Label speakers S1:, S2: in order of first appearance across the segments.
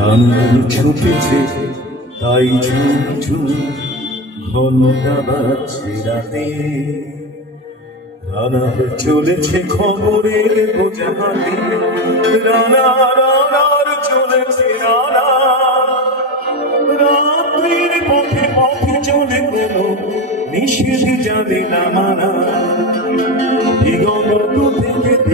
S1: রানার ছুটেছে তাই ঝুম ঝুম ঘনটা বাজছে রাতে রানার চলেছে খবরের বোঝাতে রানা রানার চলেছে রানা। রাত্রির পথে পথে চলে কোনো নিষেধ জানে না মানা। দিগন্ত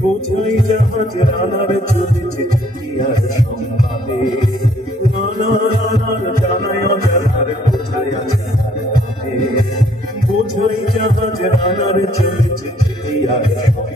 S1: বোঝাই জাহাজ রানার চলেছে দুনিয়ার সংবাদে রানা রানার জানায় অজানার বোঝায় আছে বোঝাই জাহাজ রানার চলেছে দুনিয়ার সংবাদে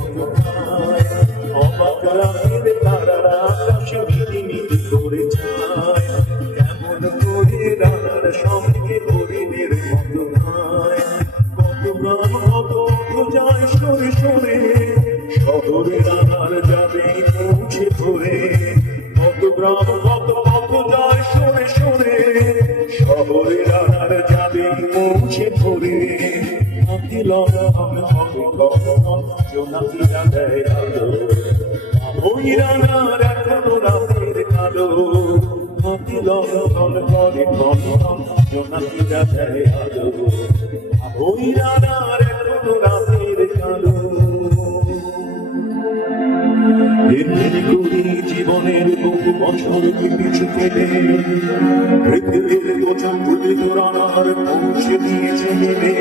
S1: প্রাণ অর্থ যায় সরে সরে শহরে রানার যাবে পৌঁছে ধরে কত গ্রাম কত কত যায় সরে সরে শহরে রানার যাবে পৌঁছে ধরে আলো রানার রানার জীবনের বহু বছর পিছু কেটে পৃথিবীর বোঝা তুলে তোরানার পৌঁছে দিয়েছে নেমে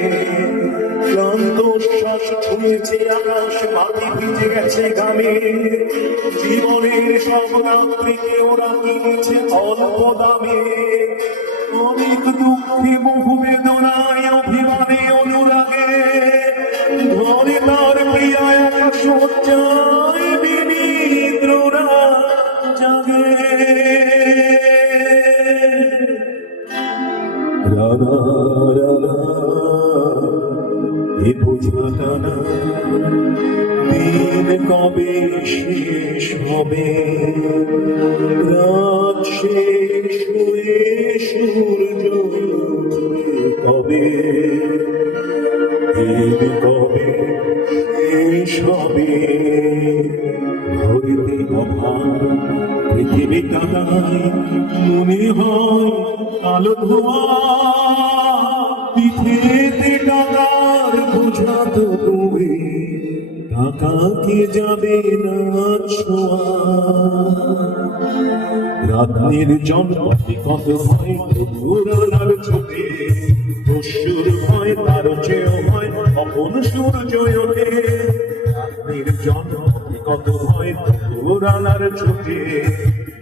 S1: ক্লান্ত শ্বাস ছুঁয়েছে আকাশ, মাটি ভিজে গেছে গানে জীবনের সব রাত্রিকে ওরা কিনেছে অল্প দামে। অনেক দুঃখে বহু রানা রানা এ বোঝাটা না দিন কবে শেষ হবে? রাত শেষ হয়ে সূর্য কবে? দিন কবে শেষ হবে? পৃথিবী কাদায় মনে হয় কালো ধোয়া। পিঠেতে টাকার বোঝা তুমি টাকাকে যাবে না ছোঁয়া। রাতের জন্মটি কত হয় পুরানার চোখে। দস্যুর ভয়, তার চেয়েও ভয় কখন সূর্য ওঠে। রাতের জন্মটি কত ভয় পুরানার চোখে।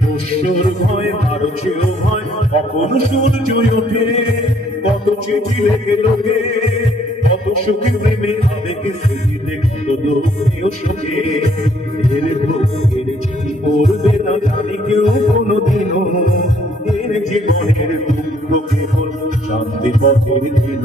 S1: দস্যুর ভয় চেয়েও ভয় কখন সূর্য ওঠে। কত চিঠি লেগে লোকে, কত সুখে প্রেমে আবেগে স্মৃতি দেখতো দুঃখে ও সুখে এর বুকের চিঠি পড়বে না জানি কেউ কোনোদিনও। এর জীবনের দুঃখ কেবল শান্তি পথের দিন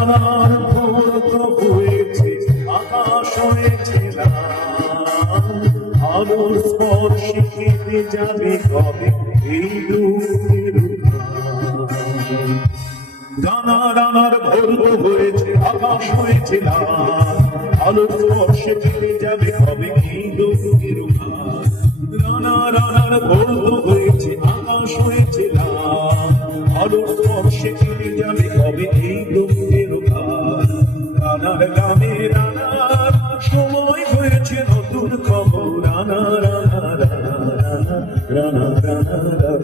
S1: রানার ভোর তো হয়েছে, আকাশ হয়েছে আলোর স্পর্শে কেটে যাবে কবে এই দুঃখের। রানা রানার ভোর হয়েছে, আকাশ হয়েছে আলোর স্পর্শে ফিরে যাবে কবে এই দুঃখের। রানা রানার ভোর নতুন খবর রানা রানা রানা রানা রানা রানা রানা